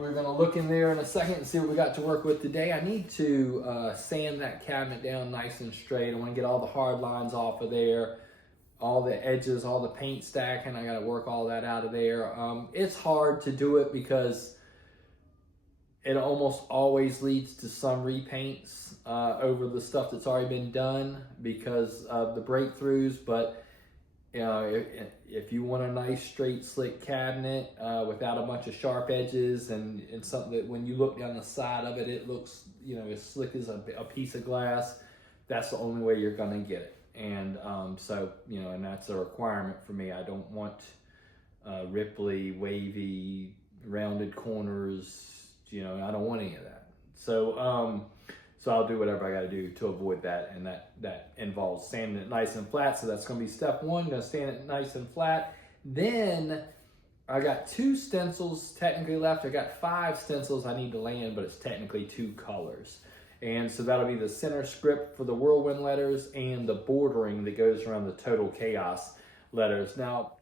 we're gonna look in there in a second and see what we got to work with today. I need to sand that cabinet down nice and straight. I want to get all the hard lines off of there, all the edges, all the paint stacking. I got to work all that out of there. It's hard to do it because it almost always leads to some repaints over the stuff that's already been done because of the breakthroughs. But you know, if you want a nice straight slick cabinet without a bunch of sharp edges and something that when you look down the side of it, it looks, you know, as slick as a piece of glass, that's the only way you're gonna get it. And so, you know, and that's a requirement for me. I don't want ripply, wavy, rounded corners, you know, I don't want any of that. So, so I'll do whatever I got to do to avoid that, and that involves sanding it nice and flat. So that's going to be step one. Going to sand it nice and flat. Then I got 2 stencils technically left. I got 5 stencils I need to land, but it's technically 2 colors. And so that'll be the center script for the Whirlwind letters and the bordering that goes around the Total Chaos letters. Now,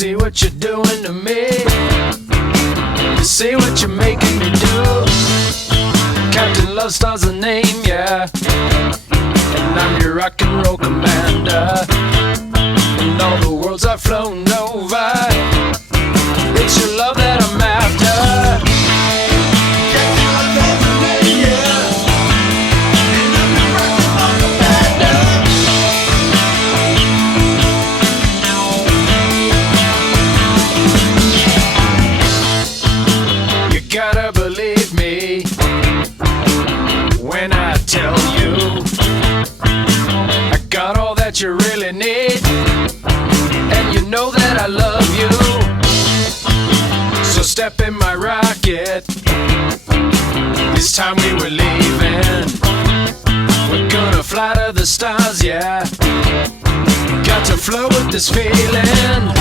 See what you're doing to me. You see what you're making me do. Captain Love Star's the name, yeah. And I'm your rock and roll commander. And all the worlds I've flown over, it's your love that I'm after. Captain Love Star's the name, yeah. And I'm your rock and roll commander. Gotta believe me when I tell you I got all that you really need, and you know that I love you. So step in my rocket, it's time we were leaving. We're gonna fly to the stars, yeah. Got to flow with this feeling.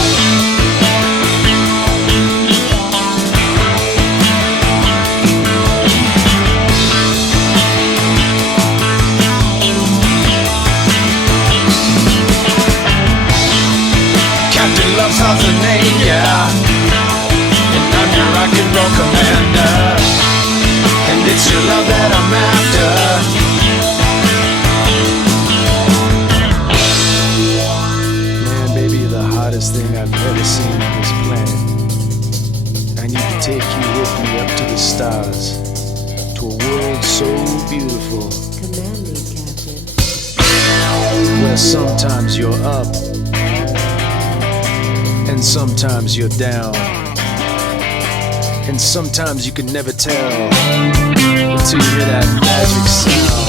Captain Love Star's the name, yeah. And I'm your rock and roll commander. And it's your love that I'm after. Man, baby, you're the hottest thing I've ever seen on this planet. I need to take you with me up to the stars, to a world so beautiful. Commanding, Captain. Where sometimes you're up, and sometimes you're down, and sometimes you can never tell until you hear that magic sound.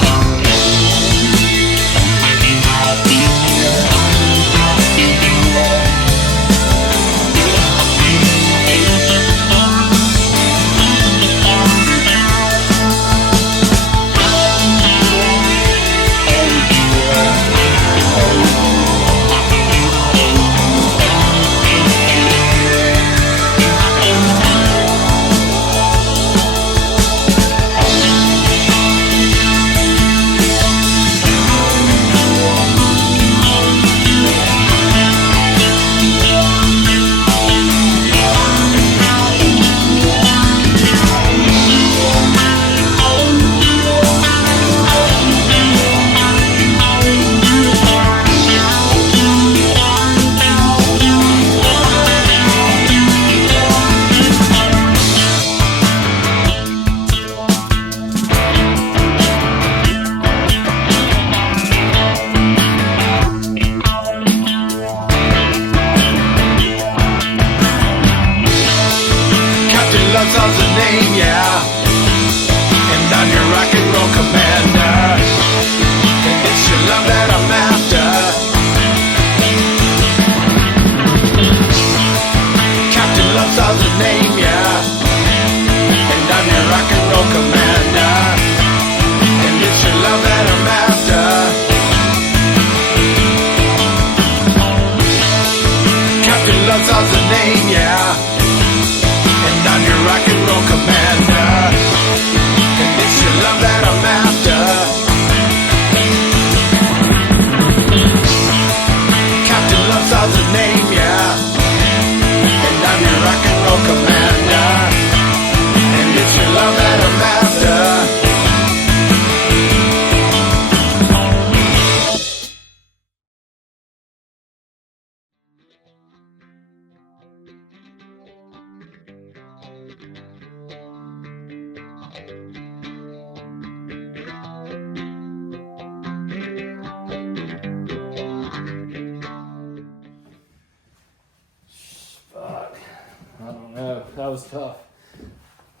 was tough.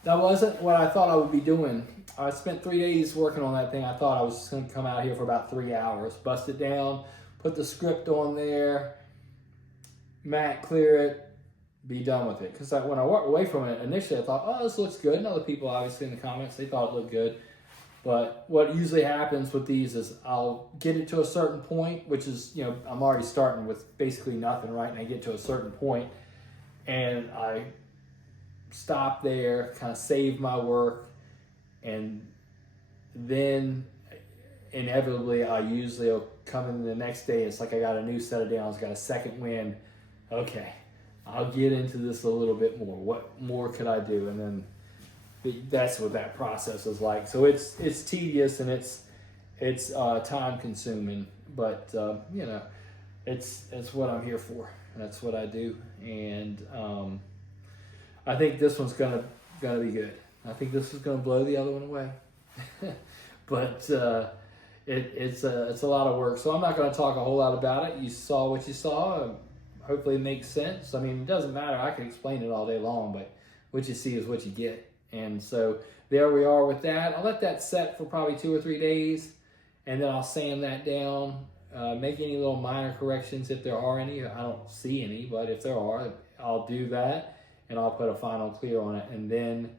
That wasn't what I thought I would be doing. I spent 3 days working on that thing. I thought I was just going to come out here for about 3 hours, bust it down, put the script on there, matte clear it, be done with it. Because when I walked away from it, initially I thought, oh, this looks good. And other people, obviously, in the comments, they thought it looked good. But what usually happens with these is I'll get it to a certain point, which is, you know, I'm already starting with basically nothing, right? And I get to a certain point, and I stop there, kind of save my work, and then inevitably I usually will come in the next day. It's like I got a new set of downs, got a second wind. Okay, I'll get into this a little bit more. What more could I do? And then that's what that process is like. So it's tedious and it's time consuming, but you know, it's what I'm here for. That's what I do, and I think this one's gonna be good. I think this is gonna blow the other one away. But it's a lot of work, so I'm not gonna talk a whole lot about it. You saw what you saw. Hopefully it makes sense. I mean, it doesn't matter. I can explain it all day long, but what you see is what you get. And so there we are with that. I'll let that set for probably 2 or 3 days, and then I'll sand that down, make any little minor corrections if there are any. I don't see any, but if there are, I'll do that, and I'll put a final clear on it, and then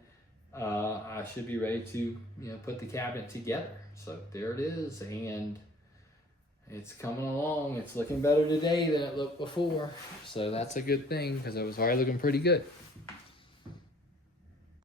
I should be ready to put the cabinet together. So there it is, and it's coming along. It's looking better today than it looked before, so that's a good thing because it was already looking pretty good.